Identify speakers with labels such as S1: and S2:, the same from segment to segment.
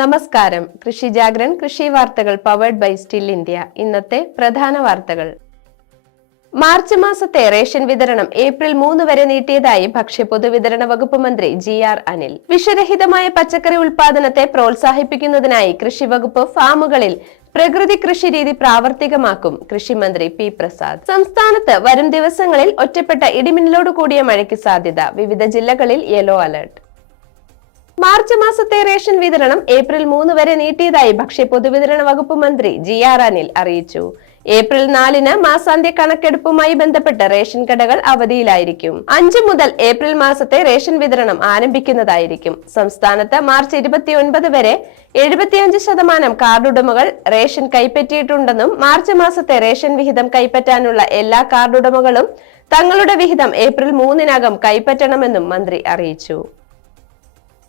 S1: നമസ്കാരം കൃഷി ജാഗ്രൻ കൃഷി വാർത്തകൾ പവേർഡ് ബൈ സ്റ്റിൽ ഇന്ത്യ ഇന്നത്തെ പ്രധാന വാർത്തകൾ മാർച്ച് മാസത്തെ റേഷൻ വിതരണം ഏപ്രിൽ മൂന്ന് വരെ നീട്ടിയതായി ഭക്ഷ്യ പൊതുവിതരണ വകുപ്പ് മന്ത്രി ജി ആർ അനിൽ വിഷരഹിതമായ പച്ചക്കറി ഉൽപാദനത്തെ പ്രോത്സാഹിപ്പിക്കുന്നതിനായി കൃഷി വകുപ്പ് ഫാമുകളിൽ പ്രകൃതി കൃഷി രീതി പ്രാവർത്തികമാക്കും കൃഷിമന്ത്രി പി പ്രസാദ് സംസ്ഥാനത്ത് വരും ദിവസങ്ങളിൽ ഒറ്റപ്പെട്ട ഇടിമിന്നലോട് കൂടിയ മഴയ്ക്ക് സാധ്യത വിവിധ ജില്ലകളിൽ യെല്ലോ അലർട്ട് മാർച്ച് മാസത്തെ റേഷൻ വിതരണം ഏപ്രിൽ മൂന്ന് വരെ നീട്ടിയതായി ഭക്ഷ്യ പൊതുവിതരണ വകുപ്പ് മന്ത്രി ജി ആർ അനിൽ അറിയിച്ചു ഏപ്രിൽ നാലിന് മാസാന്ത്യ കണക്കെടുപ്പുമായി ബന്ധപ്പെട്ട് റേഷൻ കടകൾ അവധിയിലായിരിക്കും അഞ്ചു മുതൽ ഏപ്രിൽ മാസത്തെ റേഷൻ വിതരണം ആരംഭിക്കുന്നതായിരിക്കും സംസ്ഥാനത്ത് മാർച്ച് ഇരുപത്തിയൊൻപത് വരെ എഴുപത്തിയഞ്ച് ശതമാനം കാർഡുടമകൾ റേഷൻ കൈപ്പറ്റിയിട്ടുണ്ടെന്നും മാർച്ച് മാസത്തെ റേഷൻ വിഹിതം കൈപ്പറ്റാനുള്ള എല്ലാ കാർഡുടമകളും തങ്ങളുടെ വിഹിതം ഏപ്രിൽ മൂന്നിനകം കൈപ്പറ്റണമെന്നും മന്ത്രി അറിയിച്ചു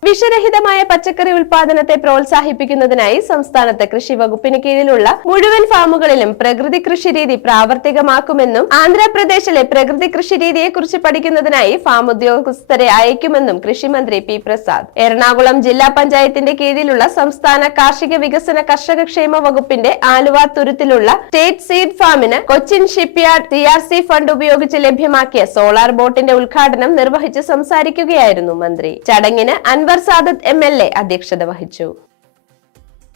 S1: വിഷരഹിതമായ പച്ചക്കറി ഉൽപാദനത്തെ പ്രോത്സാഹിപ്പിക്കുന്നതിനായി സംസ്ഥാനത്ത് കൃഷി വകുപ്പിന് കീഴിലുള്ള മുഴുവൻ ഫാമുകളിലും പ്രകൃതി കൃഷി രീതി പ്രാവർത്തികമാക്കുമെന്നും ആന്ധ്രാപ്രദേശിലെ പ്രകൃതി കൃഷി രീതിയെക്കുറിച്ച് പഠിക്കുന്നതിനായി ഫാം ഉദ്യോഗസ്ഥരെ അയക്കുമെന്നും കൃഷിമന്ത്രി പി പ്രസാദ് എറണാകുളം ജില്ലാ പഞ്ചായത്തിന്റെ കീഴിലുള്ള സംസ്ഥാന കാർഷിക വികസന കർഷക ക്ഷേമ വകുപ്പിന്റെ ആലുവ തുരുത്തിലുള്ള സ്റ്റേറ്റ് സീഡ് ഫാമിന് Cochin shipyard C R C fund ഉപയോഗിച്ച് ലഭ്യമാക്കിയ സോളാർ ബോട്ടിന്റെ ഉദ്ഘാടനം നിർവഹിച്ച് സംസാരിക്കുകയായിരുന്നു മന്ത്രി ചടങ്ങിന് Anwar Sadath M L A അധ്യക്ഷത വഹിച്ചു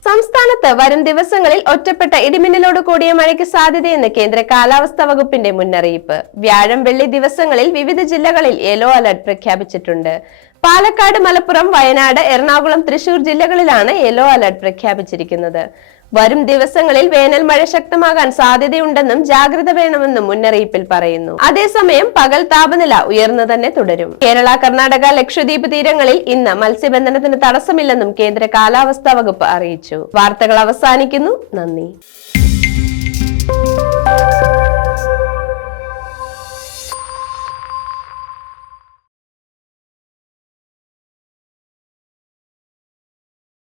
S1: സംസ്ഥാനത്ത് വരും ദിവസങ്ങളിൽ ഒറ്റപ്പെട്ട ഇടിമിന്നലോട് കൂടിയ മഴയ്ക്ക് സാധ്യതയെന്ന് കേന്ദ്ര കാലാവസ്ഥാ വകുപ്പിന്റെ മുന്നറിയിപ്പ് വ്യാഴം വെള്ളി ദിവസങ്ങളിൽ വിവിധ ജില്ലകളിൽ യെല്ലോ അലർട്ട് പ്രഖ്യാപിച്ചിട്ടുണ്ട് പാലക്കാട് മലപ്പുറം വയനാട് എറണാകുളം തൃശൂർ ജില്ലകളിലാണ് യെല്ലോ അലർട്ട് പ്രഖ്യാപിച്ചിരിക്കുന്നത് വരും ദിവസങ്ങളിൽ വേനൽ മഴ ശക്തമാകാൻ സാധ്യതയുണ്ടെന്നും ജാഗ്രത വേണമെന്നും മുന്നറിയിപ്പിൽ പറയുന്നു അതേസമയം പകൽ താപനില ഉയർന്നു തന്നെ തുടരും കേരള കർണാടക ലക്ഷദ്വീപ് തീരങ്ങളിൽ ഇന്ന് മത്സ്യബന്ധനത്തിന് തടസ്സമില്ലെന്നും കേന്ദ്ര കാലാവസ്ഥാ വകുപ്പ് അറിയിച്ചു വാർത്തകൾ അവസാനിക്കുന്നു നന്ദി